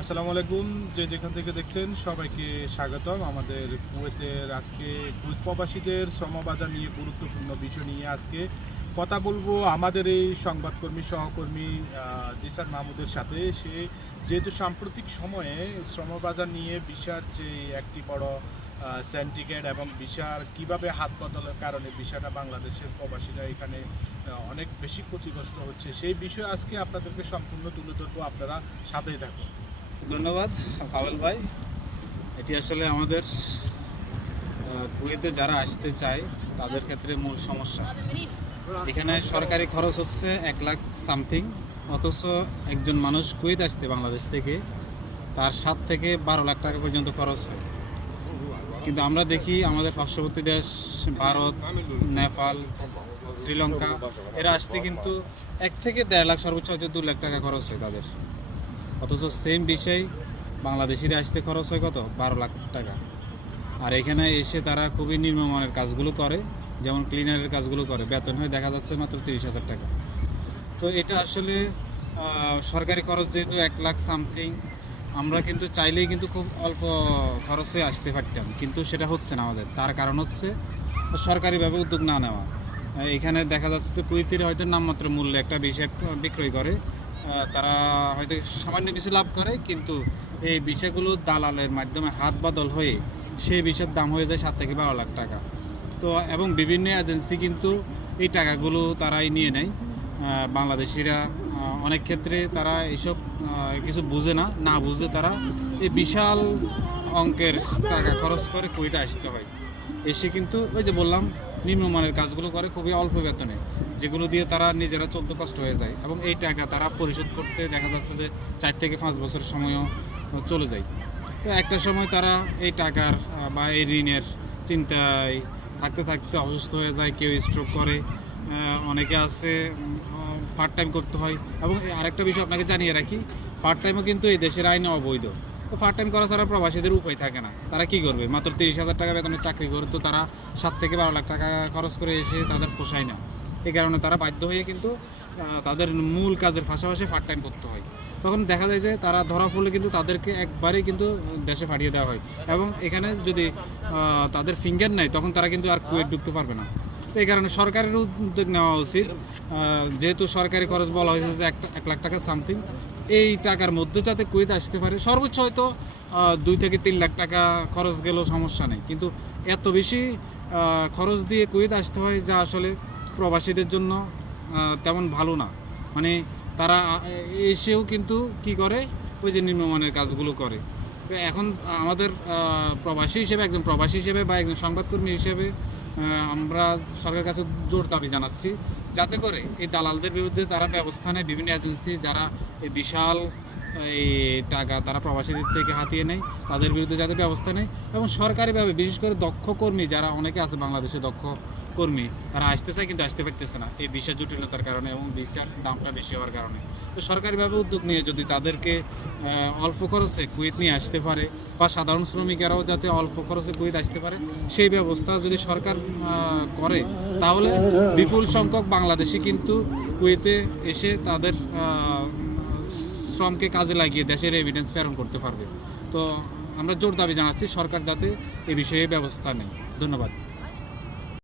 আসসালামু আলাইকুম। যে যেখান থেকে দেখছেন সবাইকে স্বাগতম। আমাদের কুয়েতের আজকে কুয়েত প্রবাসীদের শ্রমবাজার নিয়ে গুরুত্বপূর্ণ বিষয় নিয়ে আজকে কথা বলবো আমাদের এই সংবাদকর্মী সহকর্মী জিসান মাহমুদের সাথে। সে যেহেতু সাম্প্রতিক সময়ে শ্রমবাজার নিয়ে ভিসার যে একটি বড় সিন্ডিকেট এবং ভিসার কীভাবে হাত বদলের কারণে ভিসাটা বাংলাদেশের প্রবাসীরা এখানে অনেক বেশি ক্ষতিগ্রস্ত হচ্ছে, সেই বিষয়ে আজকে আপনাদেরকে সম্পূর্ণ তুলে ধরবো। আপনারা সাথেই থাকুন। ধন্যবাদ পাবেল ভাই। এটি আসলে আমাদের কুয়েতে যারা আসতে চায় তাদের ক্ষেত্রে মূল সমস্যা। এখানে সরকারি খরচ হচ্ছে 1 লাখ সামথিং, অথচ একজন মানুষ কুয়েত আসতে বাংলাদেশ থেকে তার 7 থেকে 12 লাখ টাকা পর্যন্ত খরচ হয়। কিন্তু আমরা দেখি আমাদের পার্শ্ববর্তী দেশ ভারত, নেপাল, শ্রীলঙ্কা এরা আসতে কিন্তু 1 থেকে 1.5 লাখ, সর্বোচ্চ হয়তো 2 লাখ টাকা খরচ হয় তাদের। অথচ সেম বিষয় বাংলাদেশিরা আসতে খরচ হয় কত? 12 লাখ টাকা। আর এখানে এসে তারা খুবই নিম্নমানের কাজগুলো করে, যেমন ক্লিনারের কাজগুলো করে, বেতন হয় দেখা যাচ্ছে মাত্র 30,000 টাকা। তো এটা আসলে সরকারি খরচ যেহেতু 1 লাখ সামথিং, আমরা কিন্তু চাইলেই কিন্তু খুব অল্প খরচে আসতে পারতাম, কিন্তু সেটা হচ্ছে না আমাদের। তার কারণ হচ্ছে সরকারিভাবে উদ্যোগ না নেওয়া। এখানে দেখা যাচ্ছে কুয়েতের হয়তো নামমাত্র মূল্যে একটা বিষয় বিক্রয় করে, তারা হয়তো সামান্য কিছু লাভ করে, কিন্তু এই বিষয়গুলো দালালের মাধ্যমে হাত বদল হয়ে সেই বিষয়ের দাম হয়ে যায় 7 থেকে 12 লাখ টাকা। তো এবং বিভিন্ন এজেন্সি কিন্তু এই টাকাগুলো তারাই নিয়ে নেয়। বাংলাদেশিরা অনেক ক্ষেত্রে তারা এইসব কিছু বুঝে না বুঝে তারা এই বিশাল অঙ্কের টাকা খরচ করে কুয়েতে আসতে হয়। এসে কিন্তু ওই যে বললাম নিম্নমানের কাজগুলো করে খুবই অল্প বেতনে, যেগুলো দিয়ে তারা নিজেরা চলতে কষ্ট হয়ে যায়, এবং এই টাকা তারা পরিশোধ করতে দেখা যাচ্ছে যে 4 থেকে 5 বছর সময়ও চলে যায়। তো একটা সময় তারা এই টাকার বা এই ঋণের চিন্তায় থাকতে থাকতে অসুস্থ হয়ে যায়, কেউ স্ট্রোক করে, অনেকে আছে পার্ট টাইম করতে হয়। এবং আরেকটা বিষয় আপনাকে জানিয়ে রাখি, পার্ট টাইমও কিন্তু এই দেশের আইনে অবৈধ। তো পার্ট টাইম করা ছাড়া প্রবাসীদের উপায় থাকে না, তারা কি করবে? মাত্র 30,000 টাকা বেতনের চাকরি করে তো তারা 7 থেকে 12 লাখ টাকা খরচ করে এসে তাদের পোষায় না। এই কারণে তারা বাধ্য হয়ে কিন্তু তাদের মূল কাজের পাশাপাশি পার্ট টাইম করতে হয়। তখন দেখা যায় যে তারা ধরা পড়লে কিন্তু তাদেরকে একবারেই কিন্তু দেশে পাঠিয়ে দেওয়া হয়, এবং এখানে যদি তাদের ফিঙ্গার নেয় তখন তারা কিন্তু আর কুয়েত ঢুকতে পারবে না। তো এই কারণে সরকারের উদ্যোগ নেওয়া উচিত। যেহেতু সরকারি খরচ বলা হয়েছে যে 1 লাখ টাকা সামথিং, এই টাকার মধ্যে যাতে কুয়েত আসতে পারে, সর্বোচ্চ হয়তো 2 থেকে 3 লাখ টাকা খরচ গেলেও সমস্যা নেই, কিন্তু এত বেশি খরচ দিয়ে কুয়েত আসতে হয় যা আসলে প্রবাসীদের জন্য তেমন ভালো না। মানে তারা এসেও কিন্তু কি করে, ওই যে নিম্নমানের কাজগুলো করে। তো এখন আমাদের প্রবাসী হিসেবে, একজন প্রবাসী হিসেবে বা একজন সংবাদকর্মী হিসেবে আমরা সরকারের কাছে জোর দাবি জানাচ্ছি, যাতে করে এই দালালদের বিরুদ্ধে তারা ব্যবস্থা নেয়। বিভিন্ন এজেন্সি যারা এই বিশাল এই টাকা তারা প্রবাসীদের থেকে হাতিয়ে নেয়, তাদের বিরুদ্ধে যাতে ব্যবস্থা নেয়, এবং সরকারিভাবে বিশেষ করে দক্ষ কর্মী যারা অনেকে আছে বাংলাদেশে, দক্ষ কর্মী তারা আসতে চায় কিন্তু আসতে পারতেছে না এই ভিসা জটিলতার কারণে এবং ভিসার দামটা বেশি হওয়ার কারণে। তো সরকারিভাবে উদ্যোগ নিয়ে যদি তাদেরকে অল্প খরচে কুয়েত নিয়ে আসতে পারে, বা সাধারণ শ্রমিকেরাও যাতে অল্প খরচে কুয়েত আসতে পারে, সেই ব্যবস্থা যদি সরকার করে, তাহলে বিপুল সংখ্যক বাংলাদেশি কিন্তু কুয়েতে এসে তাদের শ্রমকে কাজে লাগিয়ে দেশের এভিডেন্স প্রেরণ করতে পারবে। তো আমরা জোর দাবি জানাচ্ছি সরকার যাতে এ বিষয়ে ব্যবস্থা নেয়। ধন্যবাদ।